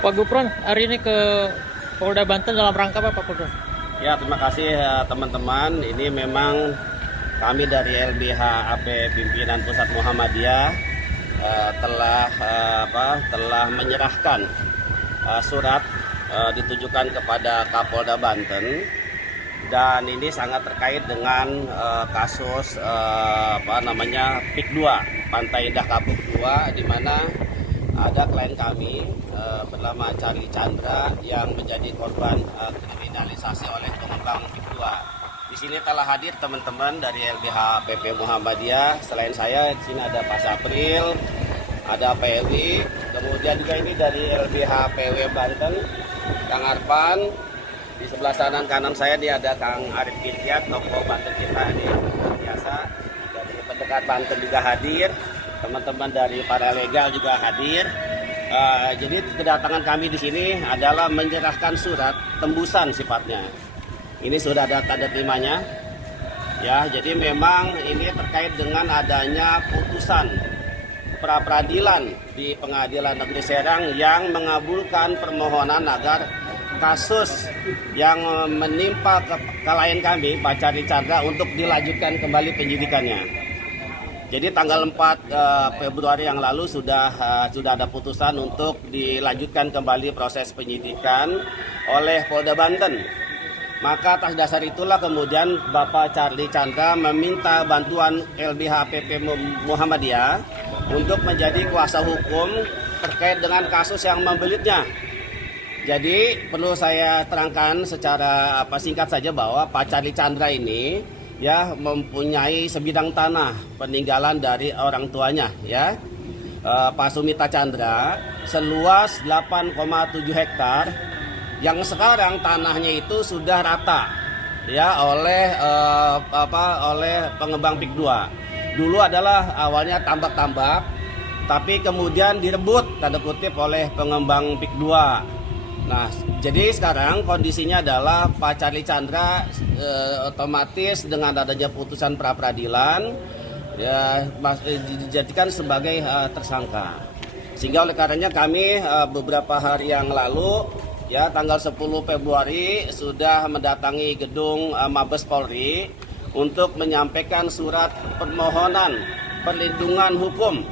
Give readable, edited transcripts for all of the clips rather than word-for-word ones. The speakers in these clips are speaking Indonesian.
Pak Gufron, hari ini ke Polda Banten dalam rangka apa Pak Gufron? Ya, terima kasih teman-teman. Ini memang kami dari LBH AP Pimpinan Pusat Muhammadiyah telah menyerahkan surat ditujukan kepada Kapolda Banten, dan ini sangat terkait dengan kasus PIK 2 Pantai Indah Kapuk 2, di mana ada klien kami bernama Charlie Chandra yang menjadi korban kriminalisasi oleh pengembang PIK 2. Di sini telah hadir teman-teman dari LBH PP Muhammadiyah. Selain saya, di sini ada Pak Sapril, ada PLI, kemudian juga ini dari LBH PW Banten, Kang Arpan. Di sebelah kanan saya dia ada Kang Arif Kintiat, tokoh Banten kita ini luar biasa. Dari pendekat Banten juga hadir, teman-teman dari para legal juga hadir. Jadi kedatangan kami di sini adalah menyerahkan surat tembusan sifatnya. Ini sudah ada tanda terimanya. Ya, jadi memang ini terkait dengan adanya putusan pra-peradilan di Pengadilan Negeri Serang yang mengabulkan permohonan agar kasus yang menimpa klien kami, Pak Charlie Chandra, untuk dilanjutkan kembali penyidikannya. Jadi tanggal 4 Februari yang lalu sudah ada putusan untuk dilanjutkan kembali proses penyidikan oleh Polda Banten. Maka atas dasar itulah kemudian Bapak Charlie Chandra meminta bantuan LBH PP Muhammadiyah untuk menjadi kuasa hukum terkait dengan kasus yang membelitnya. Jadi perlu saya terangkan secara singkat saja bahwa Pak Charlie Chandra ini ya mempunyai sebidang tanah peninggalan dari orang tuanya, ya. Pak Sumita Chandra seluas 8,7 hektar yang sekarang tanahnya itu sudah rata ya oleh pengembang PIK 2. Dulu adalah awalnya tambak-tambak, tapi kemudian direbut tanda kutip oleh pengembang PIK 2. Nah, jadi sekarang kondisinya adalah Pak Charlie Chandra otomatis dengan adanya putusan pra-peradilan ya dijadikan sebagai tersangka. Sehingga oleh karenanya kami beberapa hari yang lalu ya tanggal 10 Februari sudah mendatangi gedung Mabes Polri untuk menyampaikan surat permohonan perlindungan hukum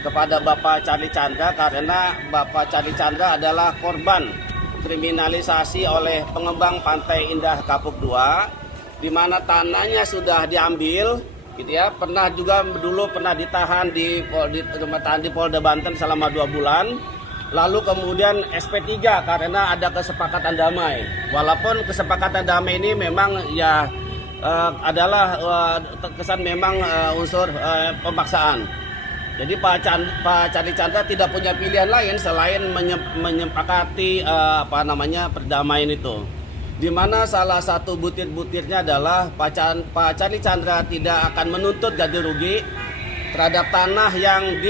kepada Bapak Charlie Chandra, karena Bapak Charlie Chandra adalah korban kriminalisasi oleh pengembang Pantai Indah Kapuk 2, di mana tanahnya sudah diambil, gitu ya. Dulu pernah ditahan di Polda Banten selama 2 bulan, lalu kemudian SP3 karena ada kesepakatan damai. Walaupun kesepakatan damai ini memang ya adalah terkesan memang unsur pemaksaan. Jadi Pak Charlie Chandra tidak punya pilihan lain selain menyepakati perdamaian itu. Di mana salah satu butir-butirnya adalah Pak Charlie Chandra tidak akan menuntut ganti rugi terhadap tanah yang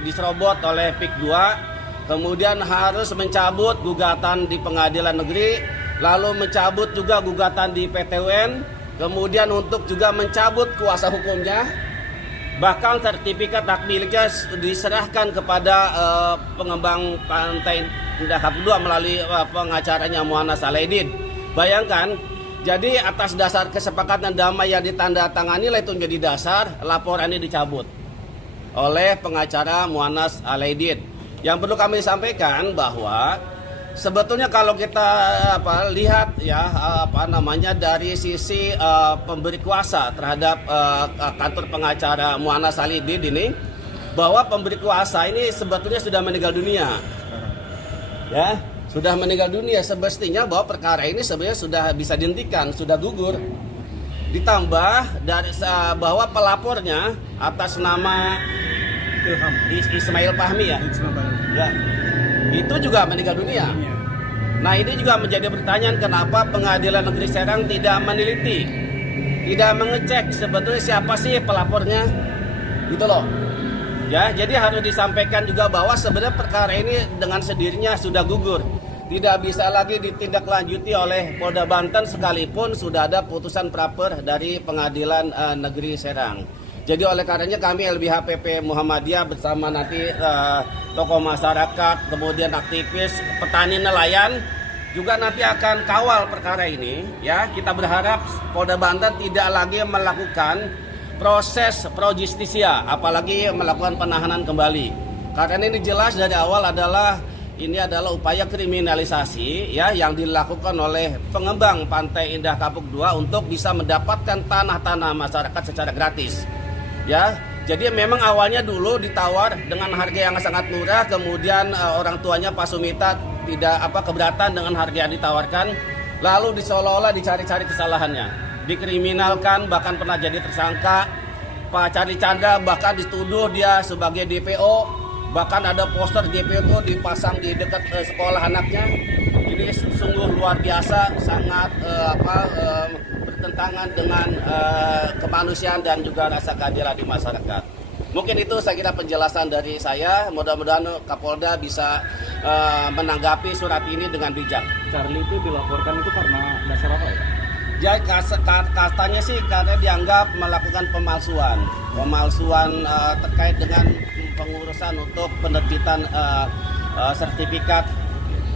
diserobot oleh PIK 2, kemudian harus mencabut gugatan di pengadilan negeri, lalu mencabut juga gugatan di PT UN, kemudian untuk juga mencabut kuasa hukumnya. Bahkan sertifikat hak miliknya diserahkan kepada pengembang Pantai Indah Kapuk 2 melalui pengacaranya Muhammad Salahuddin. Bayangkan, jadi atas dasar kesepakatan damai yang ditandatangani itu menjadi dasar laporan ini dicabut oleh pengacara Muhammad Salahuddin. Yang perlu kami sampaikan bahwa sebetulnya kalau kita lihat ya dari sisi pemberi kuasa terhadap kantor pengacara Muhammad Salahuddin ini, bahwa pemberi kuasa ini sebetulnya sudah meninggal dunia. Ya, sudah meninggal dunia. Semestinya bahwa perkara ini sebenarnya sudah bisa dihentikan, sudah gugur. Ditambah dari bahwa pelapornya atas nama Ismail Fahmi ya. Ya. Itu juga meninggal dunia. Nah, ini juga menjadi pertanyaan kenapa Pengadilan Negeri Serang tidak meneliti, tidak mengecek sebetulnya siapa sih pelapornya, gitu loh. Ya, jadi harus disampaikan juga bahwa sebenarnya perkara ini dengan sendirinya sudah gugur, tidak bisa lagi ditindaklanjuti oleh Polda Banten sekalipun sudah ada putusan praper dari Pengadilan Negeri Serang. Jadi oleh karenanya kami LBHPP Muhammadiyah bersama nanti tokoh masyarakat, kemudian aktivis, petani, nelayan juga nanti akan kawal perkara ini. Ya, kita berharap Polda Banten tidak lagi melakukan proses pro justisia, apalagi melakukan penahanan kembali. Karena ini jelas dari awal adalah upaya kriminalisasi ya yang dilakukan oleh pengembang Pantai Indah Kapuk II untuk bisa mendapatkan tanah-tanah masyarakat secara gratis. Ya, jadi memang awalnya dulu ditawar dengan harga yang sangat murah, kemudian orang tuanya Pak Sumita tidak keberatan dengan harga yang ditawarkan, lalu seolah-olah dicari-cari kesalahannya, dikriminalkan, bahkan pernah jadi tersangka. Pak Charlie Chandra bahkan dituduh dia sebagai DPO. Bahkan ada poster DPO itu dipasang di dekat sekolah anaknya. Ini sungguh luar biasa, sangat bertentangan dengan kemanusiaan dan juga rasa keadilan di masyarakat. Mungkin itu saya kira penjelasan dari saya. Mudah-mudahan Kapolda bisa menanggapi surat ini dengan bijak. Charlie itu dilaporkan itu karena dasar apa ya? Jadi katanya sih karena dianggap melakukan pemalsuan terkait dengan pengurusan untuk penerbitan sertifikat.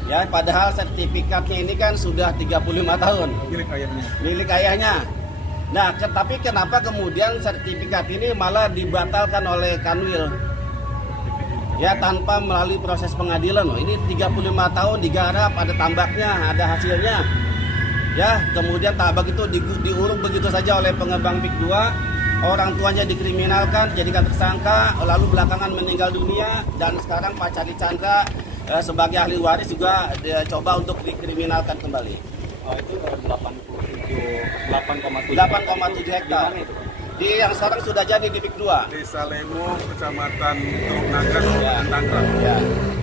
Ya, padahal sertifikatnya ini kan sudah 35 tahun. Milik ayahnya. Nah, tapi kenapa kemudian sertifikat ini malah dibatalkan oleh Kanwil? Ya, tanpa melalui proses pengadilan. Ini 35 tahun digarap, ada tambaknya, ada hasilnya. Ya, kemudian tambak itu diurung begitu saja oleh pengembang PIK 2. Orang tuanya dikriminalkan, jadikan tersangka, lalu belakangan meninggal dunia, dan sekarang Pak Charlie Chandra sebagai ahli waris juga coba untuk dikriminalkan kembali. Itu 8,7 hektar. Di yang sekarang sudah jadi di PIK 2. Desa Lemo, Kecamatan Teluk Nagas, Tangerang. Ya.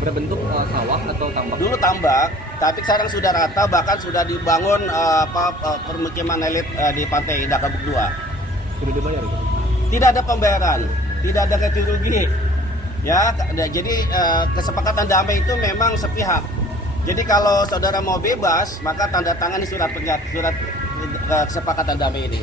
berbentuk sawah atau tambak? Dulu tambak, tapi sekarang sudah rata, bahkan sudah dibangun permukiman elit di Pantai Indah Kapuk II. Sudah dibayar itu? Tidak ada pembayaran, tidak ada ganti rugi. Ya, jadi kesepakatan damai itu memang sepihak. Jadi kalau saudara mau bebas, maka tanda tangan surat kesepakatan damai ini.